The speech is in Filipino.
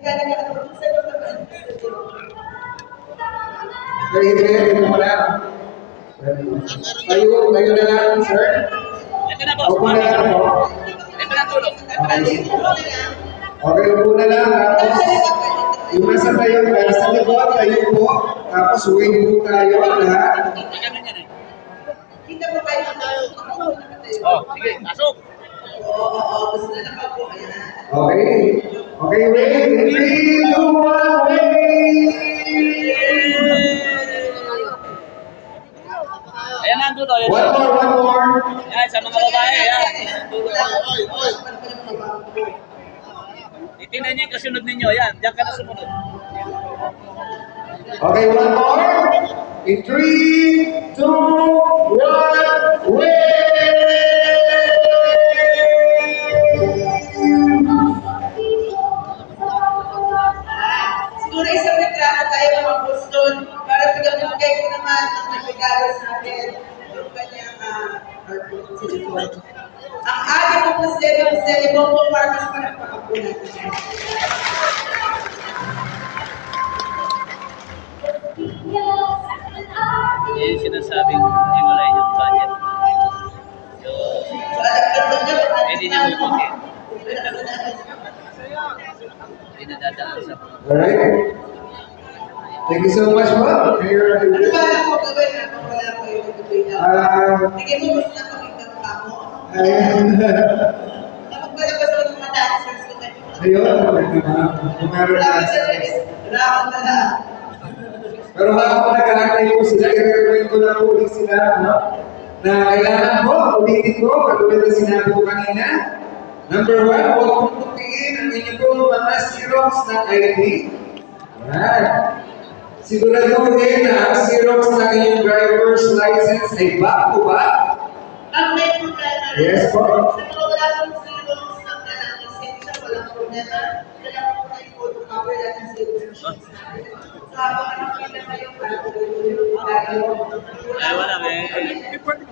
Ready mo na. Tayo na lang, sir. Ito na, boss. Upo na lang ako. Ito na tulog. Okay, upo na lang. Tapos, yung nasa tayo, sa likod, tayo po. Tapos, uwi po tayo lahat. Ganun yan eh. Kita mo kayo tayo. Oh, sige, pasok. Oo, gusto na naman po. Ayan. Okay. Okay, wait. 3, 2, 1, wait! Ayan na ang dulo. Ayan. One more. Ayan, sa mga babae. Ayan. Titingnan niyo yung kasunod ninyo. Ayan, diyan ka na sumunod. Okay, one more. In 3, 2, 1, wait! Siguro isang retrato tayo mga Boston para pinamigay ko naman ang nagregalo sa akin yung kanyang artwork. Ang ating po Jose Bongo Marcos para pakapunan. Yan yung sinasabing hiwalay yung budget. So, So, alam niyo, hindi niya bubuti. Hindi nadadaan sa mga. Alright. Thank you so much, Bob. ano ba lang po gawin na kung wala ko yung nagbibigay na? Sige mo, gusto na pamigyan pa mo. Kapag palabas ko ng mga dancers ko tayo. Wala ko sa is, raon na lang. Pero habang nagkakantay po sila, i-recommend ko na po ulit sila, no? Na kailangan po, ulitin ko, katulad na sinabi ko kanina. Number 1, huwag mong tupiin ang inyong mga Xerox na ID. Yan. Siguraduhin na ang Xerox ng inyong driver's license ay back to back. Ang may problema rin. Yes, po. Sa mga wala kong zeros ng kailangan lisensya, walang problema. Kailangan ko na yung photocopy lahat ng zeros. So, habang nakakita kayo, para ko tayo. Ay, wala.